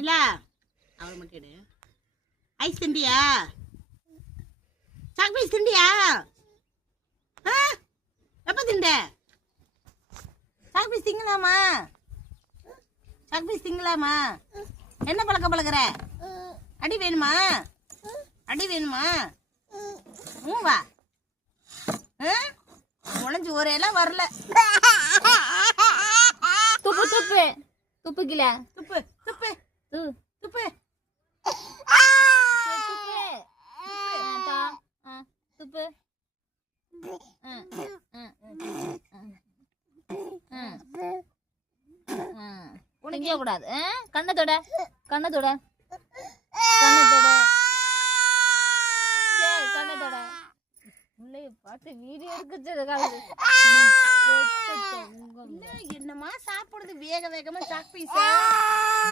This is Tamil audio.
இல்ல அவள் மட்டும் எடு. ஐஸ் திண்டியா? சாக்பீஸ் திண்டியா? எப்ப திண்ட? சாக்பீஸ் திங்கலாமா? சாக்பீஸ் திங்கலாமா? என்ன பழக்க பழக்கிற? அடி வேணுமா? அடி வேணுமா? வா. முளைஞ்சு ஒரு எல்லாம் வரல. துப்பு துப்பு துப்பு கில துப்பு துப்பு துப்பு துப்பு உனக்கே கூடாது. கண்ணத்தோட கண்ணத்தோட கண்ணத்தோட கண்ணத்தோட பிள்ளைய பார்த்து வீடியோ எடுக்க என்னமா சாப்பிடுறது வேக வேகமா சாக் பீஸ்.